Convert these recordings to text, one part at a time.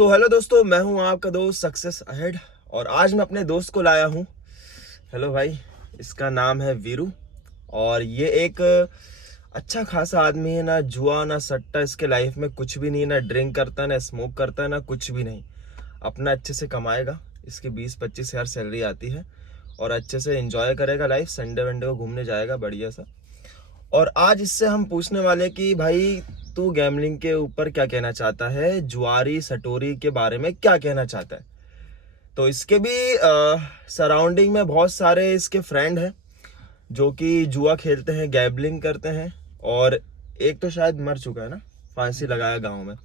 Hello दोस्तों, मैं हूं आपका दोस्त सक्सेस अहेड और आज मैं अपने दोस्त को लाया हूं। हेलो भाई, इसका नाम है वीरू और ये एक अच्छा खासा आदमी है। ना जुआ ना सट्टा, इसके लाइफ में कुछ भी नहीं। ना ड्रिंक करता है, ना स्मोक करता है, ना कुछ भी नहीं। अपना अच्छे से कमाएगा, इसकी 20-25 हज़ार सैलरी आती है और अच्छे से एंजॉय करेगा लाइफ। संडे वनडे को घूमने जाएगा बढ़िया सा। और आज इससे हम पूछने वाले कि भाई तू गैमलिंग के ऊपर क्या कहना चाहता है, जुआरी सटोरी के बारे में क्या कहना चाहता है। तो इसके भी सराउंडिंग में बहुत सारे इसके फ्रेंड हैं जो कि जुआ खेलते हैं, गैम्बलिंग करते हैं और एक तो शायद मर चुका है ना, फांसी लगाया गांव में।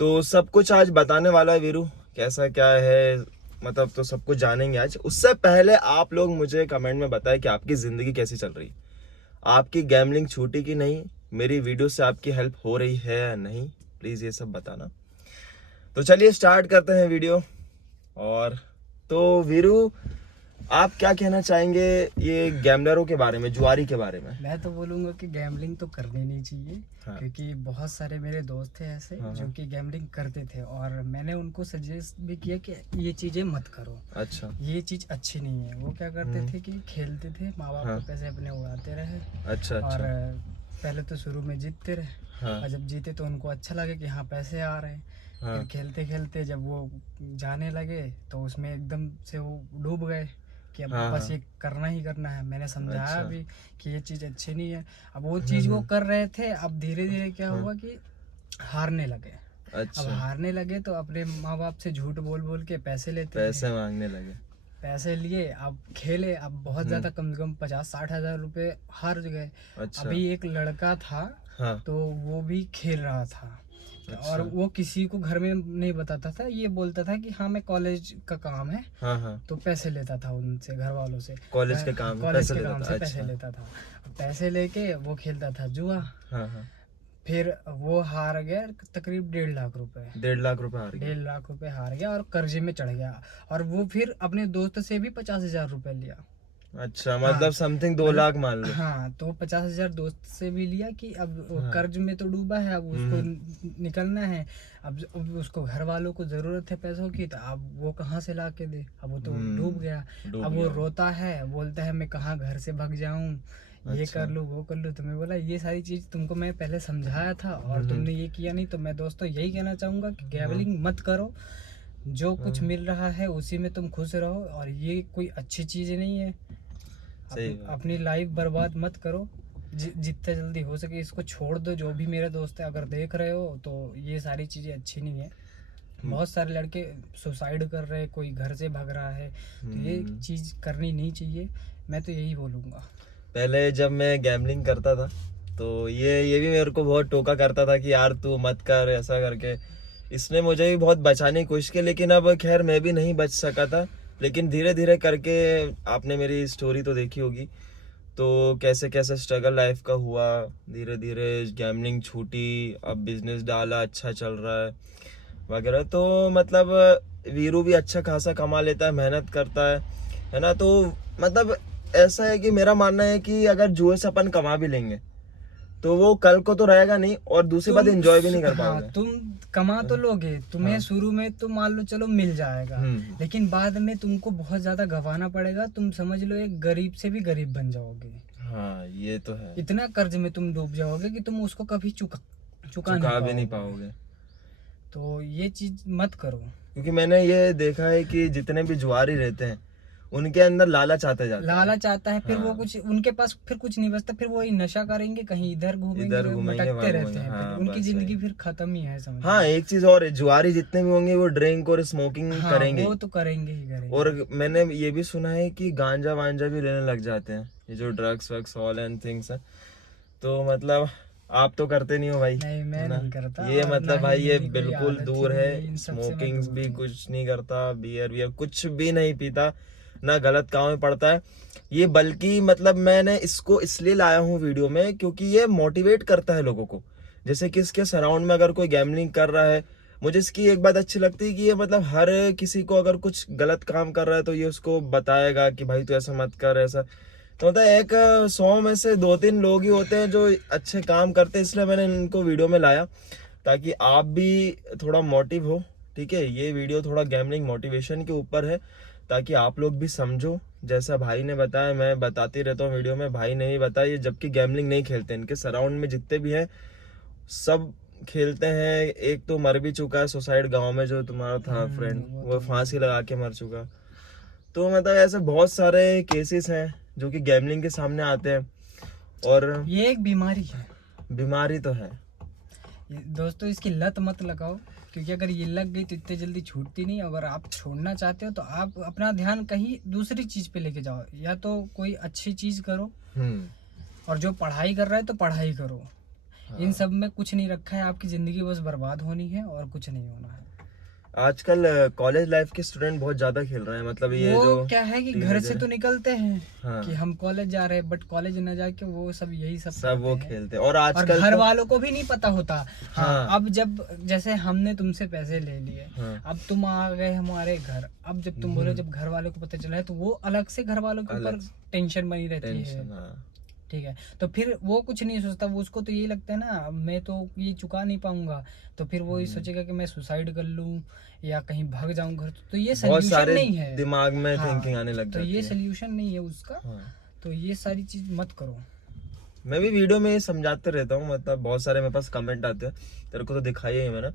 तो सब कुछ आज बताने वाला है वीरू, कैसा क्या है मतलब, तो सब कुछ जानेंगे आज। उससे पहले आप लोग मुझे कमेंट में बताएं कि आपकी ज़िंदगी कैसी चल रही है, आपकी गैमलिंग छूटी कि नहीं, मेरी वीडियो से आपकी हेल्प हो रही है या नहीं, प्लीज़ ये सब बताना। तो चलिए स्टार्ट करते हैं वीडियो। और तो वीरू, आप क्या कहना चाहेंगे ये गैमलरों के बारे में, जुआरी के बारे में? मैं तो बोलूंगा कि गैमलिंग तो करनी नहीं चाहिए। हाँ। क्योंकि बहुत सारे मेरे दोस्त थे ऐसे हाँ। जो कि गैमलिंग करते थे और मैंने उनको सजेस्ट भी किया कि ये चीज़ें मत करो। अच्छा। ये चीज़ अच्छी नहीं है। वो क्या करते थे कि खेलते थे, माँ बाप हाँ। के पैसे अपने उड़ाते रहे। अच्छा और अच्छा। पहले तो शुरू में जीतते रहे। हाँ और जब जीते तो उनको अच्छा लगे कि हाँ पैसे आ रहे हैं। हाँ। फिर खेलते खेलते जब वो जाने लगे तो उसमें एकदम से वो डूब गए कि अब हाँ बस हाँ। ये करना ही करना है। मैंने समझाया अच्छा। भी कि ये चीज़ अच्छी नहीं है। अब वो चीज़ वो कर रहे थे, अब धीरे धीरे क्या हाँ। हुआ कि हारने लगे। अब अच्छा, हारने लगे तो अपने माँ बाप से झूठ बोल बोल के पैसे लेते थे। पैसे मांगने लगे। पैसे लिए, अब खेले, अब बहुत ज़्यादा, कम से कम 50-60 हज़ार रुपये हार गए। अच्छा। अभी एक लड़का था हाँ। तो वो भी खेल रहा था। और अच्छा। वो किसी को घर में नहीं बताता था, ये बोलता था कि हाँ मैं कॉलेज का काम है, हाँ हाँ। तो पैसे लेता था उनसे, घर वालों से। कॉलेज के काम में कॉलेज पैसे के लेता काम था। से पैसे अच्छा। लेता था। पैसे लेके वो खेलता था जुआ। हाँ हाँ। फिर वो हार गया तकरीब 1.5 लाख रुपए। 1.5 लाख रुपए हार गए। 1.5 लाख रुपए हार गया और कर्जे में चढ़ गया। और वो फिर अपने दोस्त से भी 50 हज़ार रुपए लिया। अच्छा, हाँ, मतलब समथिंग 2 मतलब लाख मान लो। हाँ, तो 50 हज़ार दोस्त से भी लिया कि अब वो हाँ। कर्ज में तो डूबा है, अब उसको निकलना है। अब उसको घर वालों को ज़रूरत है पैसों की, तो अब वो कहाँ से ला के दे, अब वो तो डूब गया। डूब अब वो गया। रोता है, बोलता है मैं कहाँ घर से भाग जाऊँ, ये अच्छा। कर लूँ वो कर लूँ। तो मैं बोला ये सारी चीज़ तुमको मैं पहले समझाया था और तुमने ये किया नहीं। तो मैं दोस्तों यही कहना चाहूँगा कि गैम्बलिंग मत करो। जो कुछ मिल रहा है उसी में तुम खुश रहो और ये कोई अच्छी चीज़ नहीं है। सही बात। अपनी लाइफ बर्बाद मत करो। जितना जल्दी हो सके इसको छोड़ दो। जो भी मेरे दोस्त है, अगर देख रहे हो तो ये सारी चीज़ें अच्छी नहीं है। बहुत सारे लड़के सुसाइड कर रहे हैं, कोई घर से भाग रहा है, तो ये चीज़ करनी नहीं चाहिए। मैं तो यही बोलूँगा। पहले जब मैं गैम्बलिंग करता था तो ये भी मेरे को बहुत टोका करता था कि यार तू मत कर ऐसा करके। इसने मुझे भी बहुत बचाने की कोशिश की, लेकिन अब खैर मैं भी नहीं बच सका था। लेकिन धीरे धीरे करके, आपने मेरी स्टोरी तो देखी होगी, तो कैसे कैसे स्ट्रगल लाइफ का हुआ। धीरे धीरे गैम्बलिंग छूटी, अब बिजनेस डाला, अच्छा चल रहा है वगैरह। तो मतलब वीरू भी अच्छा खासा कमा लेता है, मेहनत करता है ना। तो मतलब ऐसा है कि मेरा मानना है कि अगर जुए से अपन कमा भी लेंगे तो वो कल को तो रहेगा नहीं, और दूसरी बात एंजॉय भी नहीं कर हाँ, पाओगे। तुम कमा तो लोगे, तुम्हें हाँ। शुरू में तो मान लो चलो मिल जाएगा, लेकिन बाद में तुमको बहुत ज्यादा गंवाना पड़ेगा। तुम समझ लो एक गरीब से भी गरीब बन जाओगे। हाँ, ये तो है। इतना कर्ज में तुम डूब जाओगे कि तुम उसको कभी चुका चुका भी नहीं नहीं पाओगे। पाओगे। तो ये चीज मत करो। क्योंकि मैंने ये देखा है कि जितने भी जुआरी रहते हैं उनके अंदर लालच आते जाता है। लालच आता है, फिर वो हाँ। कुछ उनके पास फिर कुछ नहीं बचता। फिर वो ही नशा करेंगे, कहीं इधर घूमेंगे, इधर घूमेंगे, भटकते वहां रहते घूमेंगे। हैं। फिर हाँ उनकी बस वही। जिंदगी फिर खत्म ही है, समझ हाँ, लो। एक चीज और है, जुआरी जितने भी होंगे वो ड्रिंक और स्मोकिंग हाँ, करेंगे वो ही। तो करेंगे ही करेंगे। और मैंने ये भी सुना है कि गांजा वांजा भी लेने लग जाते हैं, ये जो ड्रग्स वग्स ऑल एंड थिंग्स है। तो मतलब आप तो करते नहीं हो भाई, नहीं, मैं है ना। नहीं करता ये और ना मतलब ही भाई ये मेरी कोई बिल्कुल आदत ही दूर नहीं है। है। इन सब से मैं स्मोकिंग दूर भी हूँ। कुछ नहीं करता, बियर वियर कुछ भी नहीं पीता, ना गलत काम में पड़ता है ये। बल्कि मतलब मैंने इसको इसलिए लाया हूँ वीडियो में क्योंकि ये मोटिवेट करता है लोगों को। जैसे कि इसके सराउंड में अगर कोई गैम्बलिंग कर रहा है, मुझे इसकी एक बात अच्छी लगती है कि ये मतलब हर किसी को अगर कुछ गलत काम कर रहा है तो ये उसको बताएगा कि भाई तू ऐसा मत कर ऐसा। तो मतलब एक 100 में से 2-3 लोग ही होते हैं जो अच्छे काम करते हैं, इसलिए मैंने इनको वीडियो में लाया ताकि आप भी थोड़ा मोटिव हो ठीक है, ये वीडियो थोड़ा गैमलिंग मोटिवेशन के ऊपर है, ताकि आप लोग भी समझो। जैसा भाई ने बताया, मैं बताती रहता हूँ वीडियो में, भाई ने ही बताया, ये जबकि गैमलिंग नहीं खेलते, इनके सराउंड में जितने भी हैं सब खेलते हैं। एक तो मर भी चुका है सुसाइड, गांव में जो तुम्हारा था फ्रेंड, वो फांसी लगा के मर चुका। तो मतलब ऐसे बहुत सारे केसेस हैं जो कि गैमलिंग के सामने आते हैं, और ये एक बीमारी है, बीमारी तो है दोस्तों। इसकी लत मत लगाओ, क्योंकि अगर ये लग गई तो इतने जल्दी छूटती नहीं। अगर आप छोड़ना चाहते हो तो आप अपना ध्यान कहीं दूसरी चीज पे लेके जाओ, या तो कोई अच्छी चीज करो, और जो पढ़ाई कर रहा है तो पढ़ाई करो। इन सब में कुछ नहीं रखा है, आपकी जिंदगी बस बर्बाद होनी है और कुछ नहीं होना है। आजकल कॉलेज लाइफ के स्टूडेंट बहुत ज्यादा खेल रहे हैं, मतलब ये वो जो क्या है कि घर से तो निकलते हैं हाँ। कि हम कॉलेज जा रहे हैं, बट कॉलेज न जाके वो सब यही सब सब वो करते हैं। खेलते हैं। और और आजकल घर तो, वालों को भी नहीं पता होता। हाँ। अब जब जैसे हमने तुमसे पैसे ले लिए, हाँ। अब तुम आ गए हमारे घर, अब जब तुम बोले, जब घर वालों को पता चला है तो वो अलग से घर वालों के ऊपर अलग टेंशन बनी रहती है। टेंशन, हाँ। ठीक है, तो फिर वो कुछ नहीं सोचता, वो उसको तो यही लगता है ना, मैं तो ये चुका नहीं पाऊंगा, तो फिर वो ये सोचेगा कि मैं सुसाइड कर लूं या कहीं भाग जाऊं घर। तो ये बहुत सोल्यूशन सारे नहीं है, दिमाग में हाँ, थिंकिंग आने लग तो जाती ये है। सोल्यूशन नहीं है उसका। हाँ। तो ये सारी चीज मत करो। मैं भी वीडियो में ये समझाते रहता हूँ, मतलब बहुत सारे मेरे पास कमेंट आते हैं, तेरे को तो दिखाई है मैंने,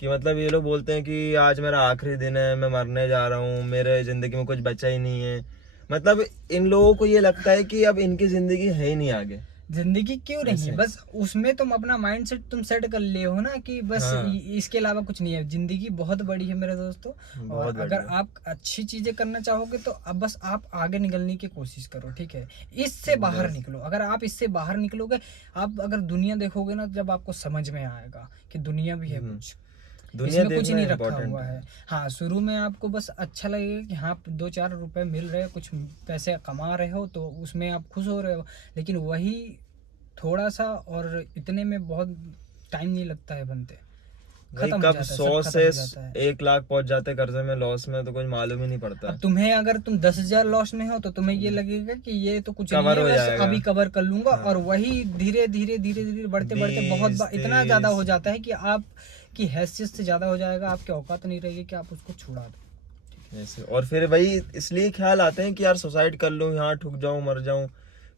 कि मतलब ये लोग बोलते हैं कि आज मेरा आखिरी दिन है, मैं मरने जा रहा हूँ, मेरे जिंदगी में कुछ बचा ही नहीं है। मतलब इन लोगों को ये लगता है कि अब इनकी जिंदगी है ही नहीं आगे। जिंदगी क्यों नहीं है, ऐसे। बस उसमें तुम अपना माइंड सेट तुम सेट कर लिए हो ना कि बस हाँ। इसके अलावा कुछ नहीं है। जिंदगी बहुत बड़ी है मेरे दोस्तों, बहुत और बड़ी अगर है। आप अच्छी चीजें करना चाहोगे तो अब बस आप आगे निकलने की कोशिश करो, ठीक है। इससे बाहर निकलो। अगर आप इससे बाहर निकलोगे, आप अगर दुनिया देखोगे ना, जब आपको समझ में आएगा कि दुनिया भी है कुछ, दुनिया इसमें कुछ देखना नहीं रखा इम्पोर्टेंट हुआ है। हाँ, शुरू में आपको बस अच्छा लगेगा कि हाँ 2-4 रुपए मिल रहे हैं, कुछ पैसे कमा रहे हो, तो उसमें आप खुश हो रहे हो। लेकिन वही थोड़ा सा, और इतने में बहुत टाइम नहीं लगता है बनते, भाई, खत्म हो कब जाता है, 100 सब खत्म से हो जाता है। 1 लाख पहुंच जाते कर्जे में, लॉस में, तो कुछ मालूम ही नहीं पड़ता अब है। तुम्हें, अगर तुम 10,000 लॉस में हो तो तुम्हें ये लगेगा कि ये तो कुछ नहीं कवर है, हो बस जाएगा। अभी कवर कर लूंगा। हाँ। और वही धीरे धीरे धीरे धीरे बढ़ते बढ़ते बहुत 20, इतना ज्यादा हो 30 जाता है कि आप की हैसियत से ज्यादा हो जाएगा, आपकी औकात नहीं रहेगी कि आप उसको छुड़ा दो। ऐसे। और फिर वही इसलिए ख्याल आते हैं कि यार सुसाइड कर लूं, यहाँ ठुक जाऊं, मर जाऊं,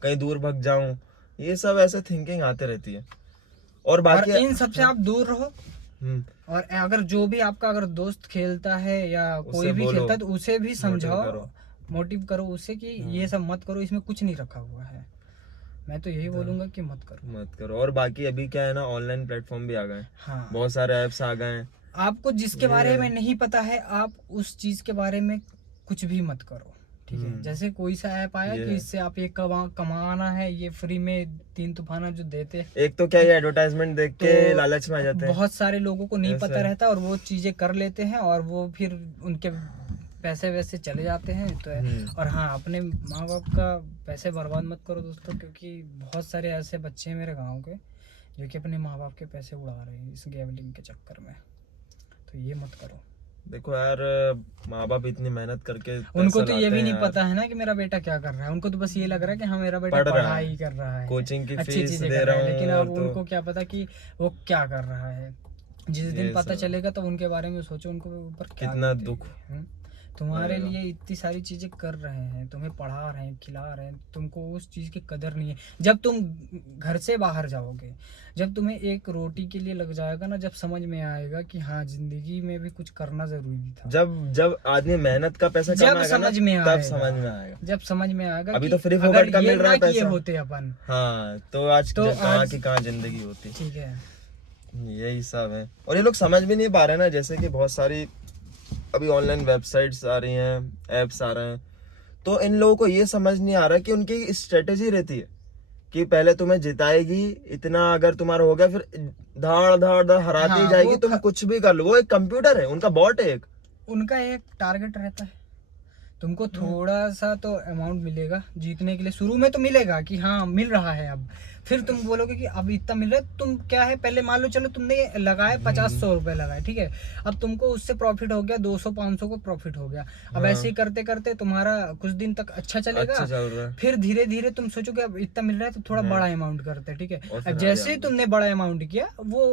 कहीं दूर भग जाऊं, ये सब ऐसे थिंकिंग आते रहती है। और और बाकी इन सबसे आप दूर रहो। हम्म, और अगर जो भी आपका अगर दोस्त खेलता है या कोई उससे भी बोलो, खेलता है तो उसे भी समझाओ, करो। मोटिव करो उसे कि ये सब मत करो, इसमें कुछ नहीं रखा हुआ है। मैं तो यही बोलूंगा कि मत करो। मत करो। और बाकी अभी क्या है ना, ऑनलाइन प्लेटफॉर्म भी आ गए हैं, हाँ, बहुत सारे ऐप्स आ गए हैं। आपको जिसके बारे में नहीं पता है, आप उस चीज के बारे में कुछ भी मत करो, ठीक है। जैसे कोई सा ऐप आया कि इससे आप ये कमाना है, ये फ्री में 3 तूफाना जो देते हैं, एक तो क्या, ये एडवर्टाइजमेंट देख के तो लालच में आ जाते हैं। बहुत सारे लोगों को नहीं ऐसे। पता रहता और वो चीजें कर लेते हैं, और वो फिर उनके पैसे वैसे चले जाते हैं। तो और हाँ, अपने माँ बाप का पैसे बर्बाद मत करो दोस्तों, क्योंकि बहुत सारे ऐसे बच्चे हैं मेरे गांव के जो कि अपने माँ बाप के पैसे उड़ा रहे हैं इस गैम्बलिंग के चक्कर में। तो ये मत करो। देखो यार, माँ बाप इतनी मेहनत करके उनको पैसा तो ये लाते भी हैं नहीं यार। पता है ना कि मेरा बेटा क्या कर रहा है। उनको तो बस ये लग रहा है कि हाँ मेरा बेटा पढ़ रहा है, पढ़ाई कर रहा है, कोचिंग की अच्छी फीस चीजें दे कर रहा रहा है। हूँ, लेकिन अब और तो उनको क्या पता कि वो क्या कर रहा है। जिस दिन ये पता सब चलेगा तो उनके बारे में सोचो, उनको ऊपर क्या कितना बीतेगी। दुख तुम्हारे आएगा। लिए इतनी सारी चीजें कर रहे हैं, तुम्हें पढ़ा रहे हैं, खिला रहे हैं, तुमको उस चीज की कदर नहीं है। जब तुम घर से बाहर जाओगे, जब तुम्हें एक रोटी के लिए लग जाएगा ना, जब समझ में आएगा कि हाँ जिंदगी में भी कुछ करना जरूरी था। जब आदमी मेहनत का पैसा जब कमाएगा ना, समझ में तब आएगा, समझ में आएगा। जब समझ में आएगा अभी कि तो फ्री अगर फोकट का ये मिल रहा ना है किए पैसा। होते अपन, हाँ, तो आज तो कहाँ आज- की कहाँ जिंदगी होती। ठीक है। यही सब है। और ये लोग समझ भी नहीं पा रहे ना, जैसे कि बहुत सारी अभी ऑनलाइन वेबसाइट्स आ रही हैं, एप्स आ रहे हैं, तो इन लोगों को ये समझ नहीं आ रहा कि उनकी स्ट्रेटेजी रहती है कि पहले तुम्हें जिताएगी, इतना अगर तुम्हारा हो गया, फिर धाड़ धाड़ धाड़ हराती हाँ, जाएगी, वो तुम कुछ भी कर लो। वो एक कंप्यूटर है, उनका बॉट है एक। उनका एक टारगेट रहता है, तुमको थोड़ा सा तो अमाउंट मिलेगा जीतने के लिए, शुरू में तो मिलेगा कि हाँ मिल रहा है, अब फिर तुम बोलोगे कि अब इतना मिल रहा है। तुम क्या है, पहले मान लो चलो तुमने लगाए 50-100 रुपए लगाए, ठीक है, अब तुमको उससे प्रॉफिट हो गया 200-500 को प्रॉफिट हो गया। अब ऐसे ही करते करते तुम्हारा कुछ दिन तक अच्छा चलेगा, अच्छा चल रहा है। फिर धीरे धीरे तुम सोचोगे अब इतना मिल रहा है तो थोड़ा बड़ा अमाउंट करते हैं, ठीक है। और फिर अब जैसे ही तुमने बड़ा अमाउंट किया वो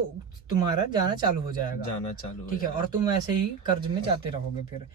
तुम्हारा जाना चालू हो जाएगा, जाना चालू हो ठीक है, जाएगा। और तुम ऐसे ही कर्ज में जाते रहोगे फिर।